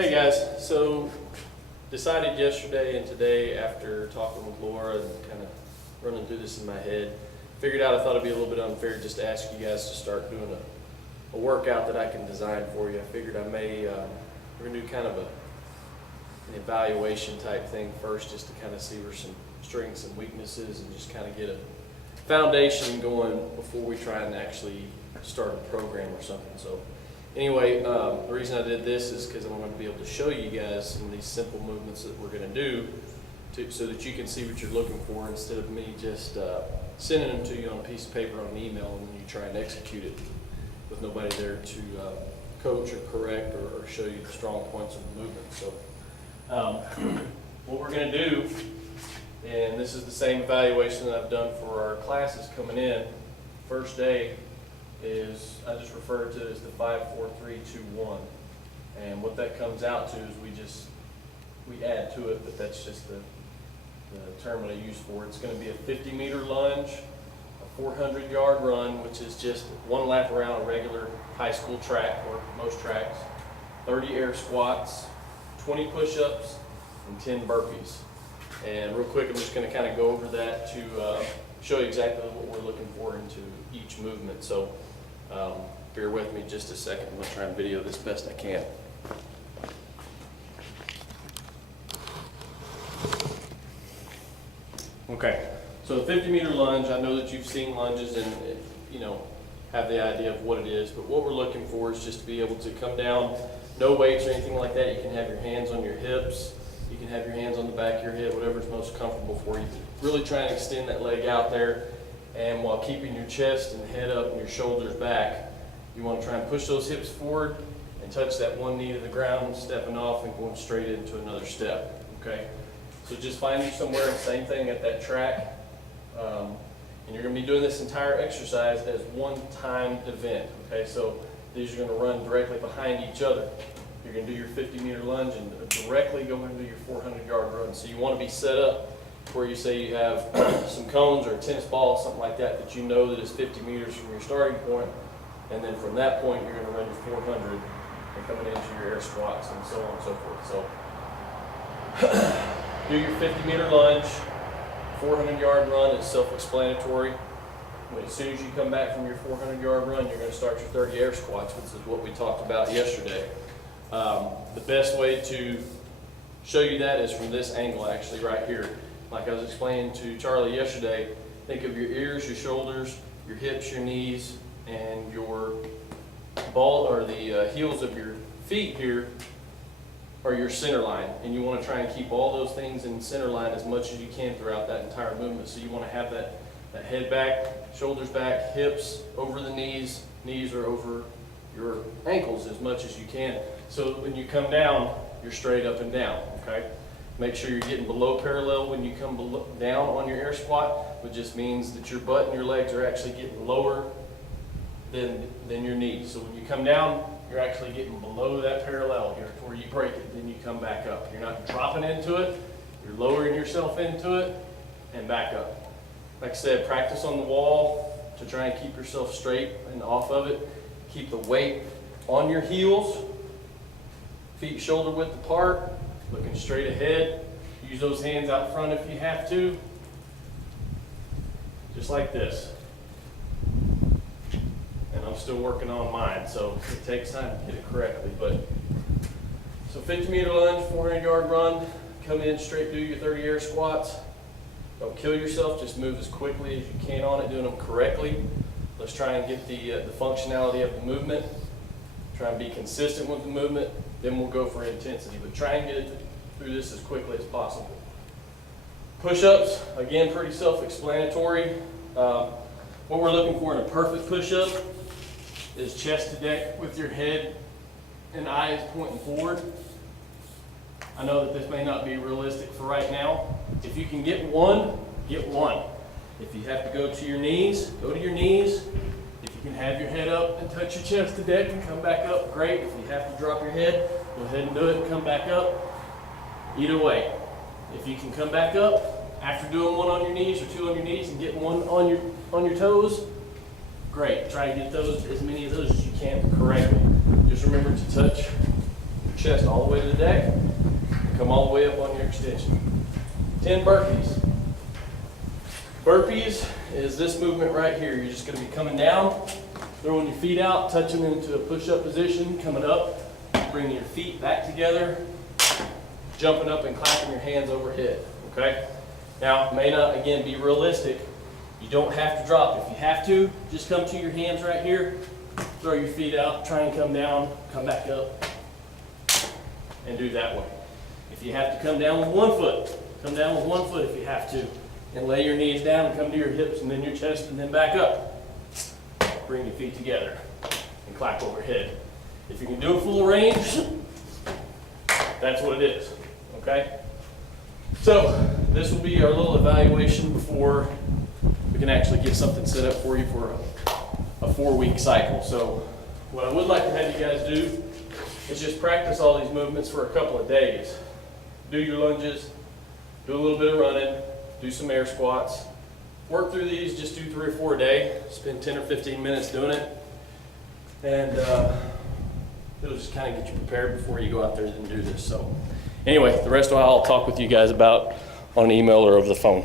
Hey guys, so decided yesterday and today after talking with Laura and kind of running through this in my head, figured out I thought it'd be a little bit unfair just to ask you guys to start doing a workout that I can design for you. I figured I may, we're gonna do kind of an evaluation type thing first just to kind of see where some strengths and weaknesses and just kind of get a foundation going before we try and actually start a program or something. So anyway, the reason I did this is because I wanted to be able to show you guys some of these simple movements that we're going to do so that you can see what you're looking for instead of me just sending them to you on a piece of paper on an email and then you try and execute it with nobody there to coach or correct or show you the strong points of the movement. So what we're going to do, and this is the same evaluation that I've done for our classes coming in, first day, is I just refer to it as the 5-4-3-2-1, and what that comes out to is we add to it, but that's just the term that I use for it. It's going to be a 50-meter lunge, a 400-yard run, which is just one lap around a regular high school track or most tracks, 30 air squats, 20 push-ups, and 10 burpees. And real quick, I'm just going to kind of go over that to show you exactly what we're looking for into each movement. So bear with me just a second. I'm going to try and video this best I can. Okay, so the 50-meter lunge, I know that you've seen lunges and have the idea of what it is, but what we're looking for is just to be able to come down, no weights or anything like that. You can have your hands on your hips, you can have your hands on the back of your head, whatever's most comfortable for you. Really try and extend that leg out there, and while keeping your chest and head up and your shoulders back, you want to try and push those hips forward and touch that one knee to the ground, stepping off and going straight into another step, okay? So just find you somewhere, same thing at that track, and you're going to be doing this entire exercise as one timed event, okay? So these are going to run directly behind each other. You're going to do your 50-meter lunge and directly go into your 400-yard run. So you want to be set up where you say you have some cones or a tennis ball, something like that, that you know that is 50 meters from your starting point, and then from that point you're going to run your 400 and coming into your air squats and so on and so forth. So do your 50-meter lunge, 400-yard run is self-explanatory. As soon as you come back from your 400-yard run, you're going to start your 30 air squats, which is what we talked about yesterday. The best way to show you that is from this angle, actually, right here. Like I was explaining to Charlie yesterday, think of your ears, your shoulders, your hips, your knees, and your ball or the heels of your feet here are your center line. And you want to try and keep all those things in center line as much as you can throughout that entire movement. So you want to have that head back, shoulders back, hips over the knees, knees are over your ankles as much as you can. So when you come down, you're straight up and down, okay? Make sure you're getting below parallel when you come down on your air squat, which just means that your butt and your legs are actually getting lower than your knees. So when you come down, you're actually getting below that parallel here to where you break it, then you come back up. You're not dropping into it, you're lowering yourself into it and back up. Like I said, practice on the wall to try and keep yourself straight and off of it. Keep the weight on your heels, feet shoulder width apart, looking straight ahead. Use those hands out front if you have to. Just like this. And I'm still working on mine, so it takes time to get it correctly. But so 50-meter lunge, 400-yard run, come in straight, do your 30 air squats. Don't kill yourself, just move as quickly as you can on it, doing them correctly. Let's try and get the functionality of the movement. Try and be consistent with the movement, then we'll go for intensity. But try and get it through this as quickly as possible. Push-ups, again, pretty self-explanatory. What we're looking for in a perfect push-up is chest to deck with your head and eyes pointing forward. I know that this may not be realistic for right now. If you can get one, get one. If you have to go to your knees, go to your knees. If you can have your head up and touch your chest to deck and come back up, great. If you have to drop your head, go ahead and do it and come back up. Either way, if you can come back up after doing one on your knees or two on your knees and getting one on your toes, great. Try to get those, as many of those as you can correctly. Just remember to touch your chest all the way to the deck, and come all the way up on your extension. 10 burpees. Burpees is this movement right here. You're just going to be coming down, throwing your feet out, touching into a push-up position, coming up, bringing your feet back together, jumping up and clapping your hands overhead, okay? Now, may not, again, be realistic. You don't have to drop. If you have to, just come to your hands right here, throw your feet out, try and come down, come back up, and do that way. If you have to come down with one foot, come down with one foot if you have to, and lay your knees down and come to your hips and then your chest and then back up. Bring your feet together and clap overhead. If you can do a full range, that's what it is, okay? So this will be our little evaluation before we can actually get something set up for you for a 4-week cycle. So what I would like to have you guys do is just practice all these movements for a couple of days. Do your lunges, do a little bit of running, do some air squats. Work through these, just do 3 or 4 a day. Spend 10 or 15 minutes doing it. And it'll just kind of get you prepared before you go out there and do this. So anyway, the rest of it I'll talk with you guys about on an email or over the phone.